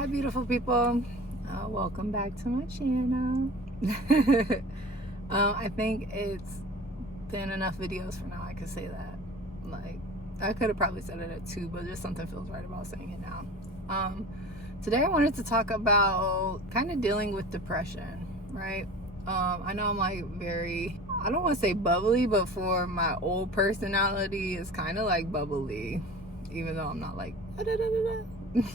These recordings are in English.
Hi beautiful people, welcome back to my channel. I think it's been enough videos for now. I could say that. Like, I could have probably said it at 2, but just something feels right about saying it now. Today I wanted to talk about kind of dealing with depression, right? I know I'm like very, I don't want to say bubbly, but for my old personality, it's kind of like bubbly, even though I'm not like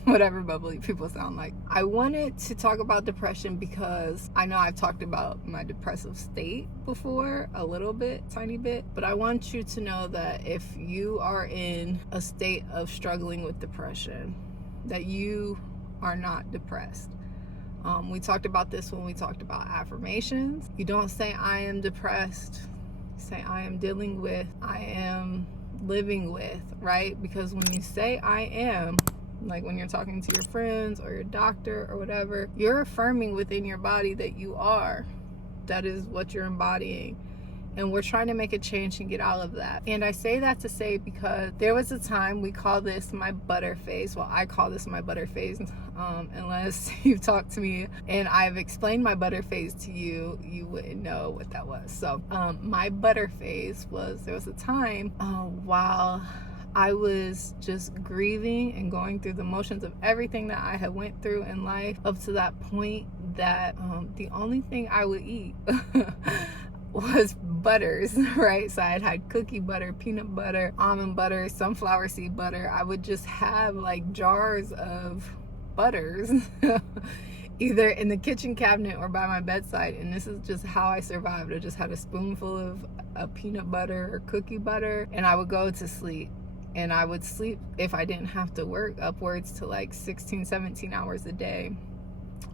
whatever bubbly people sound like. I wanted to talk about depression because I know I've talked about my depressive state before a little bit, tiny bit, but I want you to know that if you are in a state of struggling with depression, that you are not depressed. We talked about this when we talked about affirmations. You don't say I am depressed, you say I am dealing with, I am living with, right? Because when you say I am, like when you're talking to your friends or your doctor or whatever, you're affirming within your body that you are. That is what you're embodying. And we're trying to make a change and get out of that. And I say that to say because there was a time, we call this my butter phase. Well, I call this my butter phase. Unless you've talked to me and I've explained my butter phase to you, you wouldn't know what that was. So my butter phase was, there was a time while I was just grieving and going through the motions of everything that I had went through in life up to that point that the only thing I would eat was butters, right? So I had cookie butter, peanut butter, almond butter, sunflower seed butter. I would just have like jars of butters either in the kitchen cabinet or by my bedside, and this is just how I survived. I just had a spoonful of peanut butter or cookie butter, and I would go to sleep. And I would sleep, if I didn't have to work, upwards to like 16, 17 hours a day.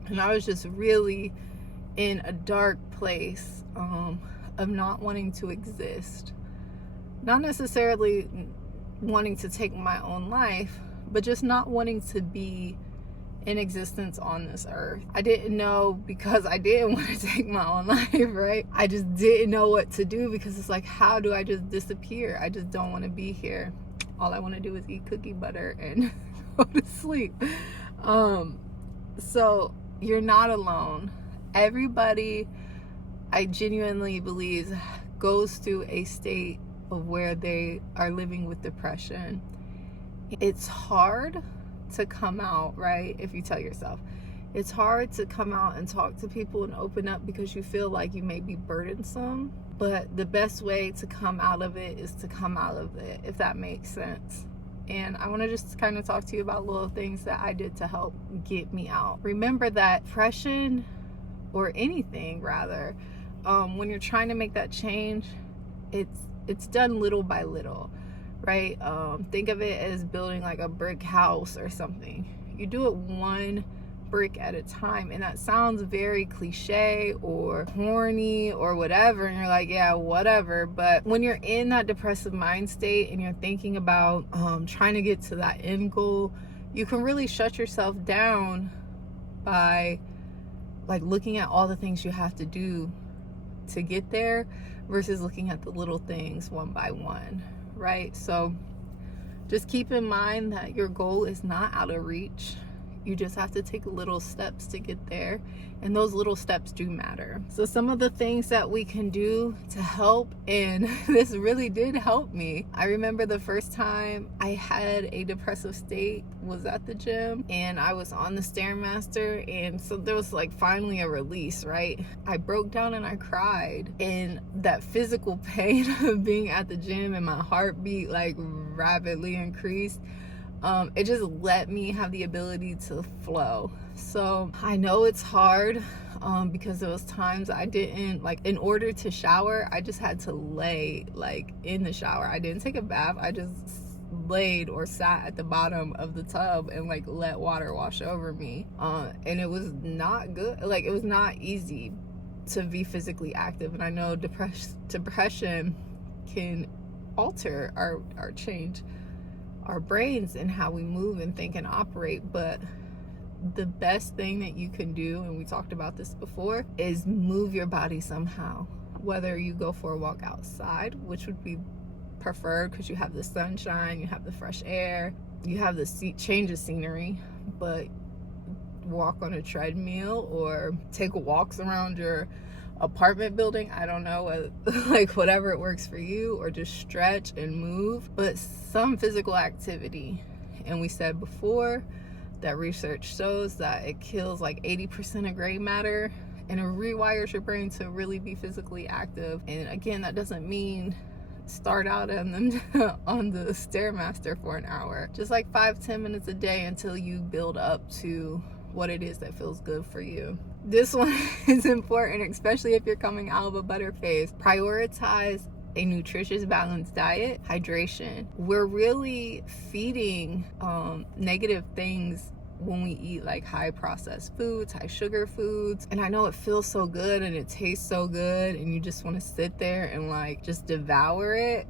And I was just really in a dark place of not wanting to exist. Not necessarily wanting to take my own life, but just not wanting to be in existence on this earth. I didn't know, because I didn't want to take my own life, right? I just didn't know what to do, because it's like, how do I just disappear? I just don't want to be here. All I want to do is eat cookie butter and go to sleep. So you're not alone. Everybody, I genuinely believe, goes through a state of where they are living with depression. It's hard to come out, right? If you tell yourself, it's hard to come out and talk to people and open up because you feel like you may be burdensome. But the best way to come out of it is to come out of it, if that makes sense. And I want to just kind of talk to you about little things that I did to help get me out. Remember that depression, or anything rather, when you're trying to make that change, it's done little by little, right? Think of it as building like a brick house or something. You do it one brick at a time, and that sounds very cliche or corny or whatever, and you're like, yeah, whatever. But when you're in that depressive mind state and you're thinking about trying to get to that end goal, you can really shut yourself down by like looking at all the things you have to do to get there versus looking at the little things one by one, right? So just keep in mind that your goal is not out of reach. You just have to take little steps to get there, and those little steps do matter. So some of the things that we can do to help, and this really did help me. I remember the first time I had a depressive state was at the gym, and I was on the Stairmaster, and so there was like finally a release, right? I broke down and I cried, and that physical pain of being at the gym and my heartbeat like rapidly increased, it just let me have the ability to flow. So I know it's hard because there was times I didn't, like, in order to shower, I just had to lay like in the shower. I didn't take a bath. I just laid or sat at the bottom of the tub and like let water wash over me. And it was not good. Like, it was not easy to be physically active. And I know depression can alter our change our brains and how we move and think and operate. But the best thing that you can do, and we talked about this before, is move your body somehow. Whether you go for a walk outside, which would be preferred because you have the sunshine, you have the fresh air, you have the change of scenery, but walk on a treadmill or take walks around your apartment building. I don't know, like whatever it works for you, or just stretch and move, but some physical activity. And we said before that research shows that it kills like 80% of gray matter and it rewires your brain to really be physically active. And again, that doesn't mean start out on the Stairmaster for an hour. Just like 5-10 minutes a day until you build up to what it is that feels good for you. This one is important, especially if you're coming out of a better phase. Prioritize a nutritious, balanced diet, hydration. We're really feeding negative things when we eat like high processed foods, high sugar foods. And I know it feels so good and it tastes so good and you just want to sit there and like just devour it,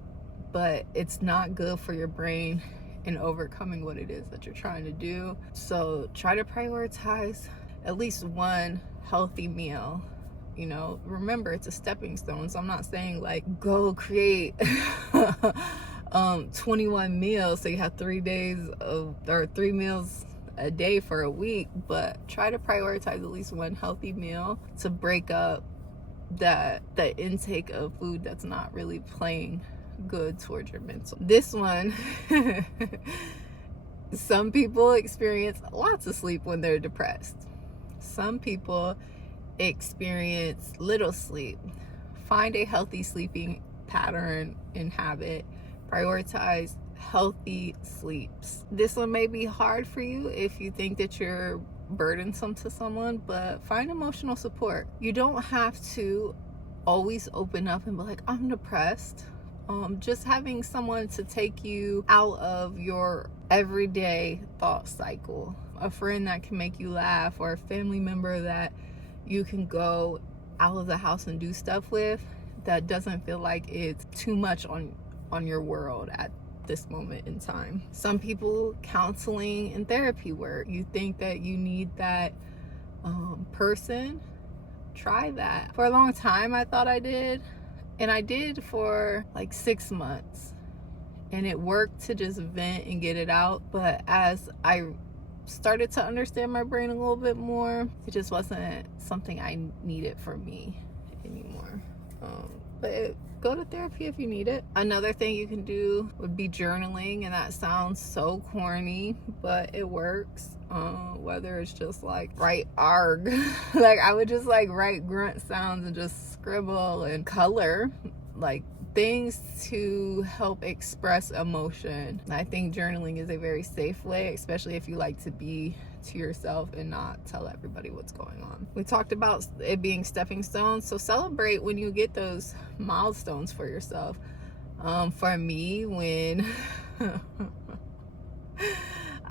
but it's not good for your brain in overcoming what it is that you're trying to do. So try to prioritize at least one healthy meal. You know, remember, it's a stepping stone. So I'm not saying like go create 21 meals so you have 3 days of, or 3 meals a day for a week, but try to prioritize at least one healthy meal to break up that intake of food that's not really playing good towards your mental. This one, some people experience lots of sleep when they're depressed. Some people experience little sleep. Find a healthy sleeping pattern and habit. Prioritize healthy sleeps. This one may be hard for you if you think that you're burdensome to someone, but find emotional support. You don't have to always open up and be like, I'm depressed. Just having someone to take you out of your everyday thought cycle, a friend that can make you laugh, or a family member that you can go out of the house and do stuff with that doesn't feel like it's too much on your world at this moment in time. Some people, counseling and therapy work. You think that you need that person, try that. For a long time I thought I did, and I did for like 6 months, and it worked to just vent and get it out. But as I started to understand my brain a little bit more, it just wasn't something I needed for me anymore. But go to therapy if you need it. Another thing you can do would be journaling, and that sounds so corny, but it works. Whether it's just like write arg, like I would just like write grunt sounds and just scribble and color, like things to help express emotion. I think journaling is a very safe way, especially if you like to be to yourself and not tell everybody what's going on. We talked about it being stepping stones, so celebrate when you get those milestones for yourself. For me, when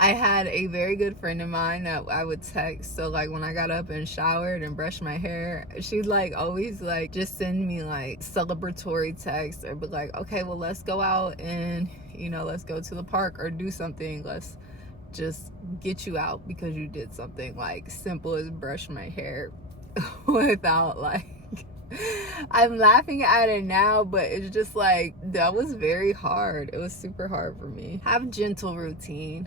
I had a very good friend of mine that I would text. So like when I got up and showered and brushed my hair, she'd like always like just send me like celebratory texts, or be like, okay, well, let's go out and, you know, let's go to the park or do something. Let's just get you out because you did something like simple as brush my hair without like, I'm laughing at it now, but it's just like, that was very hard. It was super hard for me. Have gentle routine.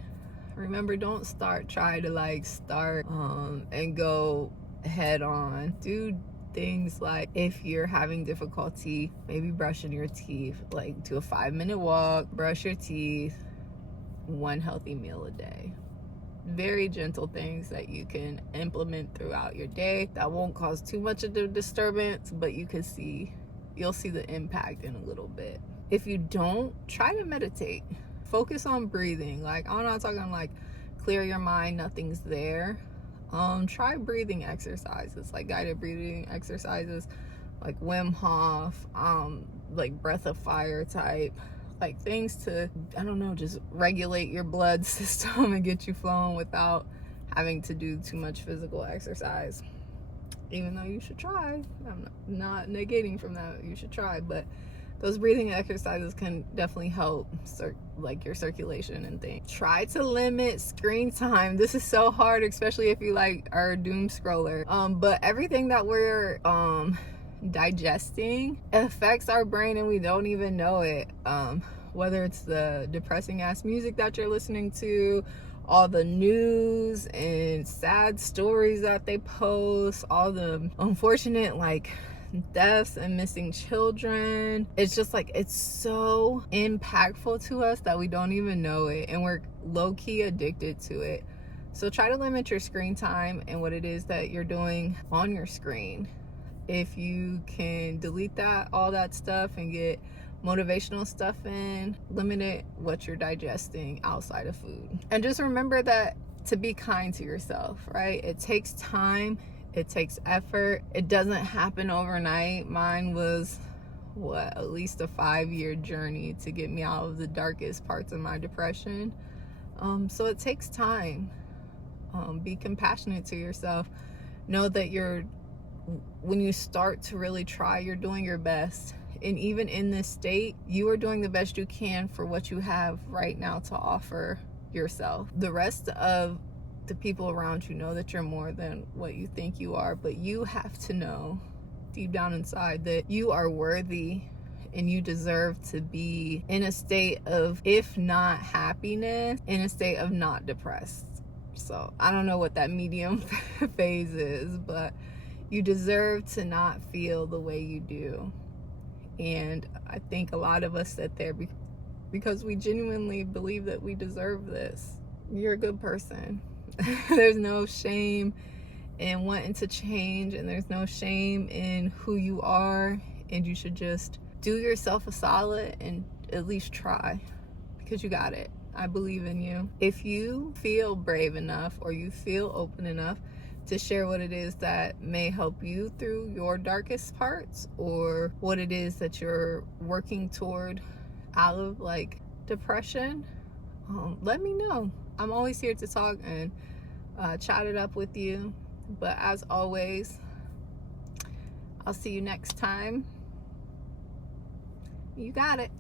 Remember, don't try to like start and go head on. Do things like, if you're having difficulty maybe brushing your teeth, like do a 5-minute walk, brush your teeth, 1 healthy meal a day. Very gentle things that you can implement throughout your day that won't cause too much of a disturbance, but you'll see the impact in a little bit. If you don't, try to meditate. Focus on breathing. Like, I'm not talking like clear your mind, nothing's there. Try breathing exercises, like guided breathing exercises, like Wim Hof, like breath of fire type, like things to, I don't know, just regulate your blood system and get you flowing without having to do too much physical exercise. Even though you should try, I'm not negating from that, you should try, but those breathing exercises can definitely help like your circulation and things. Try to limit screen time. This is so hard, especially if you like are a doom scroller. But everything that we're digesting affects our brain and we don't even know it. Whether it's the depressing ass music that you're listening to, all the news and sad stories that they post, all the unfortunate like deaths and missing children. It's just like, it's so impactful to us that we don't even know it, and we're low-key addicted to it. So try to limit your screen time and what it is that you're doing on your screen. If you can delete that, all that stuff, and get motivational stuff in, limit what you're digesting outside of food. And just remember that to be kind to yourself, right? It takes time, it takes effort. It doesn't happen overnight. Mine was at least a 5-year journey to get me out of the darkest parts of my depression. So it takes time. Be compassionate to yourself. Know that when you start to really try, you're doing your best. And even in this state, you are doing the best you can for what you have right now to offer yourself. The rest of the people around you know that you're more than what you think you are, but you have to know deep down inside that you are worthy and you deserve to be in a state of, if not happiness, in a state of not depressed. So I don't know what that medium phase is, but you deserve to not feel the way you do. And I think a lot of us sit there because we genuinely believe that we deserve this. You're a good person. There's no shame in wanting to change, and there's no shame in who you are, and you should just do yourself a solid and at least try, because you got it. I believe in you. If you feel brave enough, or you feel open enough to share what it is that may help you through your darkest parts, or what it is that you're working toward out of like depression, let me know. I'm always here to talk and chat it up with you. But as always, I'll see you next time. You got it.